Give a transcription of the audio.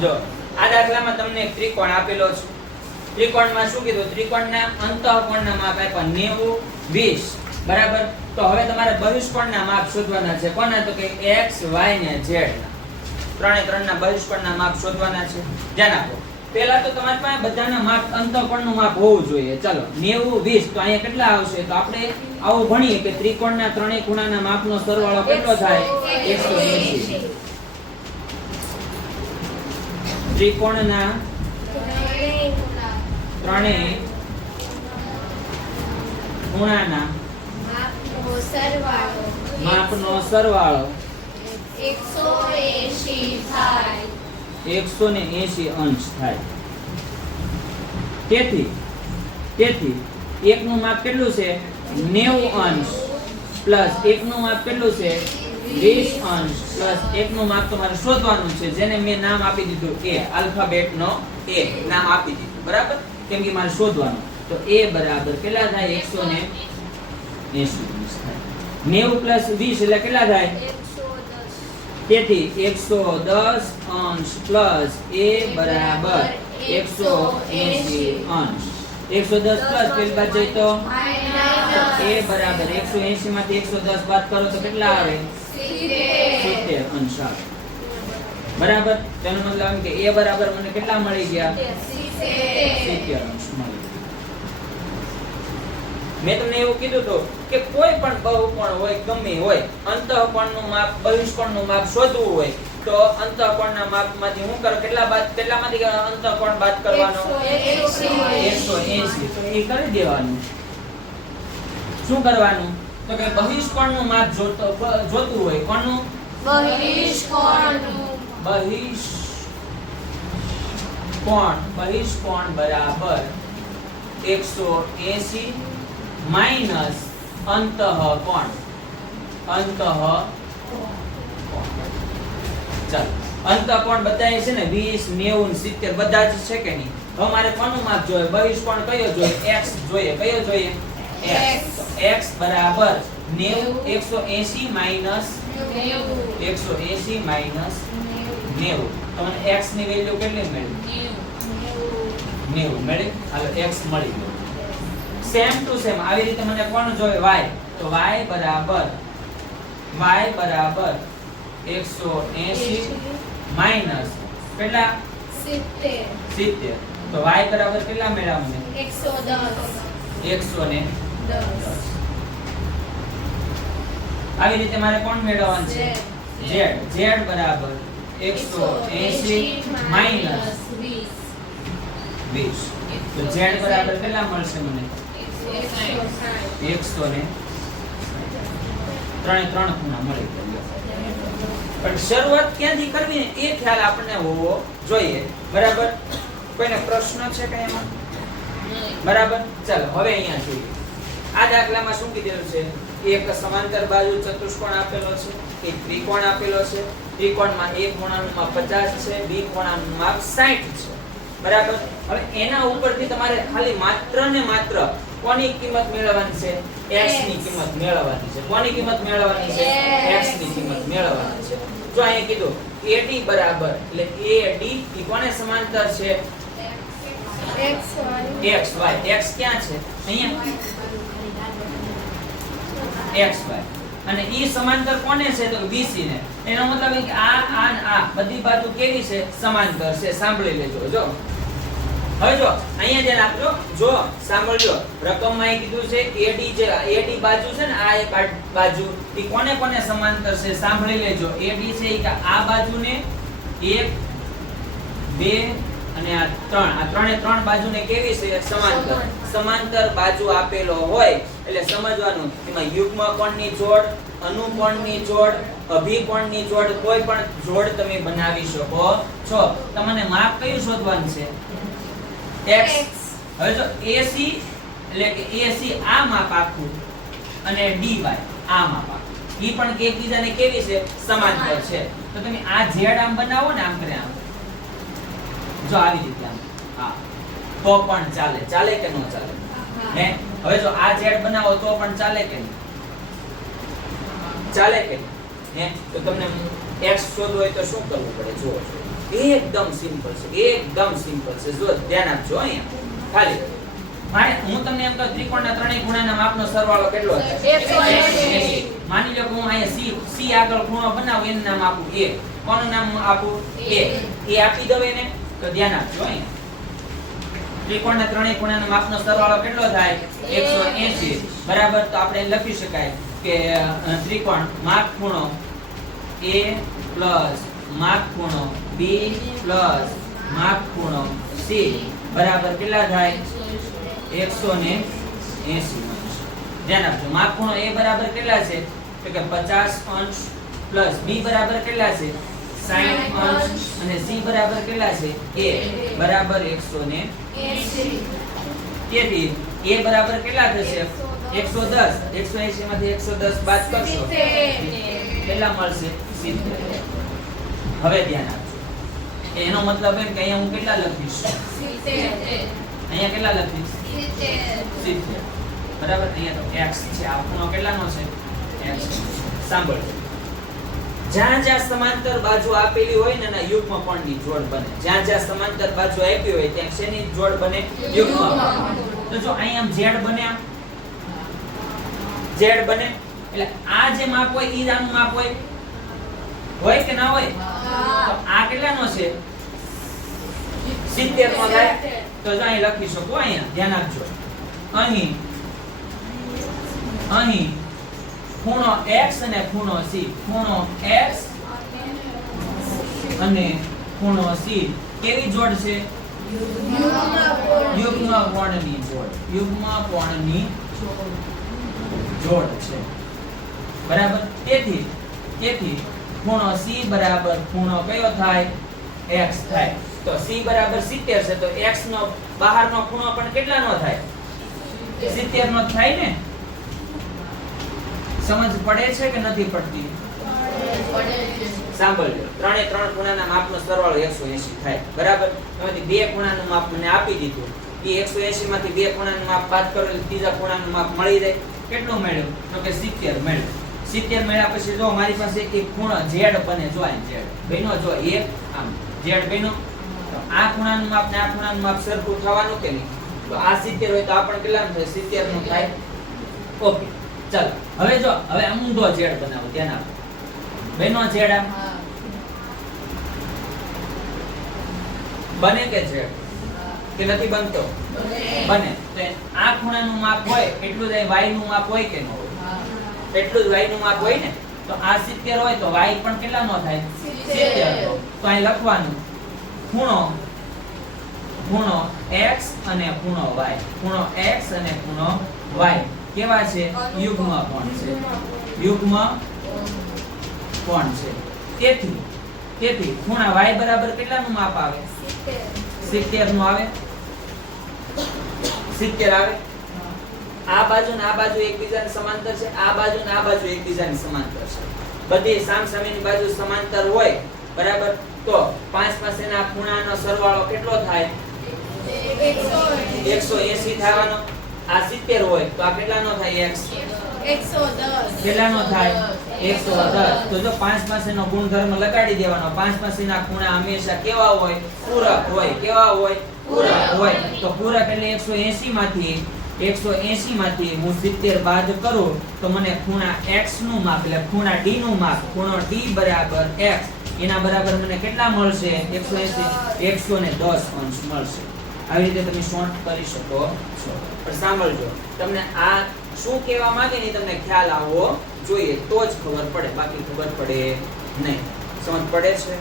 જો આ દાખલામાં તમને એક ત્રિકોણ આપેલો છે. ત્રિકોણમાં શું કીધું? ત્રિકોણના અંતઃકોણના માપ આપ્યા 90 20 બરાબર. તો હવે તમારે બહિષ્કોણના માપ શોધવાના છે. કોના? તો કે x y ને z ના. ત્રણે ત્રણના બહિષ્કોણના માપ શોધવાના છે. ધ્યાન આપો. પહેલા તો તમારી પાસે બધાના માપ અંતઃકોણનું માપ હોવું જોઈએ. ચાલો 90 20 તો અહીંયા કેટલા આવશે? તો આપણે આવું ભણીએ કે ત્રિકોણના ત્રણેય ખૂણાના માપનો સરવાળો કેટલો થાય? 180. ત્રિકોણના ત્રણેય ખૂણાના માપનો સરવાળો 180 થાય. 180 અંશ થાય. તેથી એકનું માપ કેટલું છે? 90 અંશ પ્લસ એકનું માપ કેટલું છે? 20 અંશ પ્લસ એકનું માપ તમારે શોધવાનું છે, જેને મેં નામ આપી દીધું a, આલ્ફાબેટનો a નામ આપી દીધું. બરાબર? કેમ કે મારે શોધવાનું. તો a બરાબર કેટલા થાય? 180 અંશ થાય. 90 પ્લસ 20 એટલે કેટલા થાય? 110. તેથી 110 અંશ પ્લસ a બરાબર 180 અંશ. 110 પ્લસ પેલી બાજુ જઈએ તો a બરાબર 180 માંથી 110 બાદ કરો તો કેટલા આવે? 70 અંશ આવે. બરાબર? તેનો મતલબ એમ કે a બરાબર મને કેટલા મળી ગયા? 70 અંશ મળી ગયા. મેં તમને એવું કીધું તો કે કોઈ પણ બહુકોણ હોય, ગમે હોય, અંતઃકોણનું માપ બહિષ્કોણનું માપ શોધવું હોય તો અંતઃકોણના માપમાંથી હું કરું? કેટલામાંથી અંતઃકોણ બાદ કરવાનો? 180. તો એ કરી દેવાનું. શું કરવાનું? તો કે બહિષ્કોણનું માપ જોતું હોય. કોનું? બહિષ્કોણ બરાબર 180 માઈનસ અંતઃકોણ. ચાલો અંતઃકોણ બધા છે ને 20 90 70 બધા જ છે કે નહીં? હવે મારે કોનું માપ જોઈએ? બહિષ્કોણ કયો જોઈએ? x જોઈએ. કયો જોઈએ? x. તો x બરાબર 90 180 માઈનસ 180 માઈનસ 90. તમને x ની વેલ્યુ કેટલી મળી? 90 મળી. હાલો x મળી ગયો. સેમ ટુ સેમ આવી રીતે મને કોણ જોઈએ? y. તો y બરાબર 180 માઈનસ કેટલા? 70. તો y બરાબર કેટલા મળ્યા મને? 110. આવી રીતે મારે કોણ મેળવવાનું છે? z. z બરાબર 180 માઈનસ 20. તો z બરાબર કેટલા મળશે મને? 160. ત્રણે ત્રણ ખૂણા મળી ગયા. પણ શરૂઆત ક્યાંથી કરવી ને એ ખ્યાલ આપણને હોવો જોઈએ. બરાબર? કોઈને પ્રશ્ન છે કે એમાં? બરાબર? ચાલો હવે અહીંયા જોઈએ. આ દાખલામાં શું કીધેલું છે? એક સમાંતર બાજુ ચતુષ્કોણ આપેલો છે, એક ત્રિકોણ આપેલો છે. ત્રિકોણમાં એક ખૂણાનું માપ 50 છે, બી ખૂણાનું માપ 60 છે. બરાબર? હવે એના ઉપરથી તમારે ખાલી માત્ર ને માત્ર કોની કિંમત મેળવવાની છે? x ની કિંમત મેળવવાની છે. કોની કિંમત મેળવવાની છે? x ની કિંમત મેળવવાની છે. જો અહીંયા કીધું AD બરાબર એટલે AD ઈ કોને સમાંતર છે? xy. x ક્યાં છે? અહીંયા xy. અને ઈ સમાંતર કોને છે? તો BC ને. એનો મતલબ એ કે આ બધી બાજુ કેવી છે? સમાંતર છે. સાંભળી લેજો. જો હવે જો અહીંયા ધ્યાન આપજો. જો સાંભળજો, રકમમાં એ કીધું છે AD જે AD બાજુ છે ને, આ એક બાજુ ઈ કોને કોને સમાંતર છે? સાંભળી લેજો. AD છે ઈ કે આ બાજુને 1 2 અને આ 3, આ ત્રણે ત્રણ બાજુને કેવી છે? સમાંતર. સમાંતર બાજુ આપેલો હોય એટલે સમજવાનું એમાં યુગ્મ કોણની જોડ, અનુકોણની જોડ, અભિકોણની જોડ, કોઈ પણ જોડ તમે બનાવી શકો છો. તમને માપ કયું શોધવાનું છે? x. હવે જો AC એટલે કે AC આ માપ આખું અને dy આ માપ આખું, ઈ પણ એકબીજાને કેવી છે? સમાંતર છે. તો તમે આ z આમ બનાવો ને, આમ કરે આમ, જો આવી રીતે આમ, હા, તો પણ ચાલે. ચાલે કે ન ચાલે? હે હવે જો આ z બનાવો તો પણ ચાલે કે નહીં? ચાલે કે નહીં? હે તો તમને x શોધવું હોય તો શું કરવું પડે? જુઓ એકદમ સિમ્પલ છે જો ધ્યાન આપજો અહીંયા ખાલી હું તમને એમ કહું ત્રિકોણના ત્રણેય ખૂણાના માપનો સરવાળો કેટલો થાય 180 માની લો કે હું અહીંયા C આગળ ખૂણો બનાવું એનું નામ આપું A કોનું નામ આપું A આપી દઉં એને તો ધ્યાન આપજો અહીંયા ત્રિકોણના ત્રણેય ખૂણાના માપનો સરવાળો કેટલો થાય 180 બરાબર તો આપણે લખી શકાય કે ત્રિકોણ માપ ખૂણો A પ્લસ માપ ખૂણો B પ્લસ માપ ખૂણો C બરાબર કેટલા થાય 180 ધ્યાન આપજો માપ ખૂણો A બરાબર કેટલા છે તો કે 50 અંશ પ્લસ B બરાબર કેટલા છે 60 અંશ અને C બરાબર કેટલા છે A બરાબર 180 તેથી A બરાબર કેટલા થશે 110 180 માંથી 110 બાદ કરશો કેટલા મળશે 70 હવે ધ્યાન આપજો એનો મતલબ એમ કે અહીંયા હું કેટલા લખીશ 70 અહીંયા કેટલા લખીશ 70 બરાબર અહીંયા તો x છે આ ખૂણો કેટલાનો છે x સાંભળજો જ્યાં જ્યાં સમાંતર બાજુ આપેલી હોય ને એના યુગ્મ કોણની જોડ બને જ્યાં સમાંતર બાજુ આપી હોય ત્યાં શેની જોડ બને યુગ્મ તો જો અહીંયા z બન્યા z બને એટલે આ જે માપ હોય ઈ આનું માપ હોય કે ના હોય તો આ કેટલાનો છે 70 નો થાય તો જો અહીં લખી શકો અહીંયા ધ્યાન આપજો અહીં ખૂણો x અને ખૂણો c ખૂણો x અને ખૂણો c કેવી જોડ છે યુગ્મ કોણની જોડ છે બરાબર તેથી ખૂણો c બરાબર ખૂણો કયો થાય x થાય તો c બરાબર 70 છે તો x નો બહારનો ખૂણો પણ કેટલાનો થાય 70 નો થાય ને સમજ પડે છે કે નથી પડતી સાંભળજો ત્રણે ત્રણ ખૂણાના માપનો સરવાળો 180 થાય બરાબર એમાંથી બે ખૂણાનું માપ મને આપી દીધું એ 180 માંથી બે ખૂણાનું માપ બાદ કરો એટલે ત્રીજા ખૂણાનું માપ મળી જાય કેટલું મળ્યું તો કે 70 મળ્યું 70 મળ્યા પછી જો મારી પાસે એક ખૂણો z બને જો આ z બેનો જો એક આમ z બેનો તો આ ખૂણાનું માપ ને આ ખૂણાનું માપ સરખું થવાનું કે નહીં તો આ 70 હોય તો આ પણ કેટલાનું થાય 70 નું થાય ઓકે ચાલો હવે જો હવે ઊંધો z બનાવો ધ્યાન આપો બેનો z આમ બને કે z કે નથી બનતો બને તો આ ખૂણાનું માપ હોય એટલું જ y નું માપ હોય કે ન હોય એટલું જ y નું માપ હોય ને તો આ 70 હોય તો y પણ કેટલાનો થાય 70 તો અહીં લખવાનું ખૂણો x અને ખૂણો y ખૂણો x અને ખૂણો y કેવા છે યુગ્મ કોણ છે તેથી ખૂણા y બરાબર કેટલાનું માપ આવે 70 નું આવે 70 આવે આ બાજુ ને આ બાજુ એકબીજાને સમાંતર છે આ બાજુ ને આ બાજુ એકબીજાને સમાંતર છે બધી સામસામેની બાજુ સમાંતર હોય બરાબર તો પાંચ પાસેના ખૂણાનો સરવાળો કેટલો થાય 180 થવાનો આ 70 હોય તો આ કેટલાનો થાય x 110 કેટલાનો થાય 110 તો જો પાંચ પાસેનો ગુણધર્મ લગાડી દેવાનો પાંચ પાસેના ખૂણા હંમેશા કેવા હોય પૂરક હોય કેવા હોય પૂરક હોય તો પૂરક એટલે 180 માંથી હું 70 બાદ કરું તો મને ખૂણા x નું માપ એટલે ખૂણા d નું માપ ખૂણો d બરાબર x એના બરાબર મને કેટલા મળશે 110 અંશ મળશે આવી રીતે તમે શોર્ટ કરી શકો છો પણ સાંભળજો તમને આ શું કહેવા માંગે ને તમને ખ્યાલ આવવો જોઈએ તો જ ખબર પડે બાકી ખબર પડે નહીં સમજ પડે છે